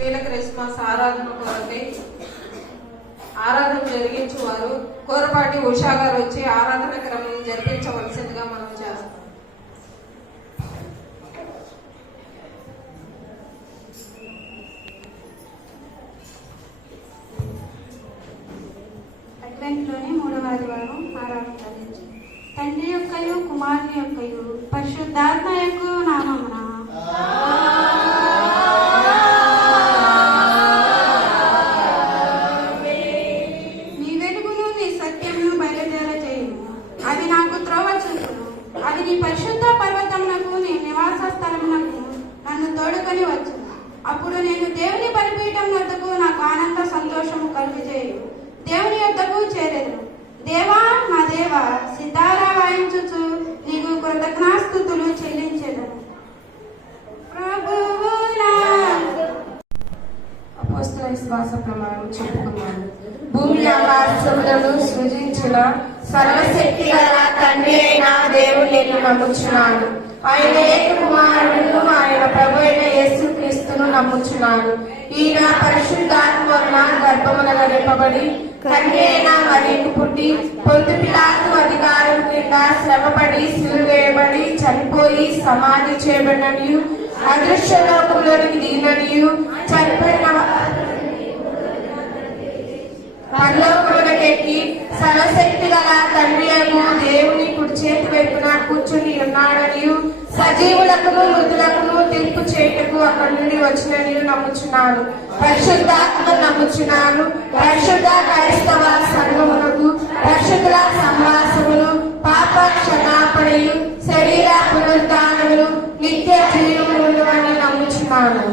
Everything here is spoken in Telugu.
స్త్రీల క్రిస్మస్ ఆరాధన కొరకై ఆరాధన జరిగించేవారు కోరపాటి ఉషా గారు వచ్చి ఆరాధన క్రమం జరిపించవలసిందిగా మనం చేస్తాం. అడ్వెంట్లోని 3వ ఆదివారం ఆరాధన జరిగింది. తండ్రి యొక్కయు కుమారుని యొక్కయు పరిశుద్ధాత్మ యొక్క నామమున నీ వెలుగును నీ సత్యమును బయలుదేరజేయుము. అది నాకు త్రోవ చూపును. అది నీ పరిశుద్ధ పర్వతమునకు నీ నివాస స్థలమునకు నన్ను తోడుకొని వచ్చును. అప్పుడు నేను దేవుని బలిపీఠం వద్దకు నాకు ఆనంద సంతోషము కలుగజేయు. దేవుని యొద్దకు చేరెదను. దేవా మా దేవా, సితారా వాయించుచు నీకు కృతజ్ఞాస్తుతులు చెల్లించెదను. అపోస్తల విశ్వాస ప్రమాణం చెప్పుకున్నాను. భూమి ఆకాశములను సృజించిన సర్వశక్తి గల తండ్రి అయిన దేవుడు నేను నమ్ముచున్నాను. ఆయన ఏక కుమారుడును ఆయన ప్రభు అయిన యేసుక్రీస్తును నమ్ముచున్నాను. ఈయన పరిశుద్ధాత్మ వలన గర్భమున ధరింపబడి కన్య అయిన మరియకు పుట్టి పొందు పిలాతు అధికారం కింద శ్రమపడి సిలువేయబడి చనిపోయి సమాధి చేయబడిననియు అదృశ్య లోకంలోనికి దిగిననియు చనిపోయిన పరలోకమునకెక్కి సర్వశక్తి గల తండ్రి అయిన దేవుని కుడి చేతి వైపున కూర్చుని ఉన్నాడనియు సజీవులకును మృతులకును తీర్పు చేయుటకు అక్కడి నుండి వచ్చిననియు నమ్ముచున్నాను. పరిశుద్ధాత్మ నమ్ముచున్నాను. పరిశుద్ధ క్రైస్తవ సంఘమునకు పరిశుద్ధుల సహవాసమును పాప క్షమాపణయు శరీర పునరుద్ధానమును నిత్య జీవమును అని నమ్ముచున్నాను.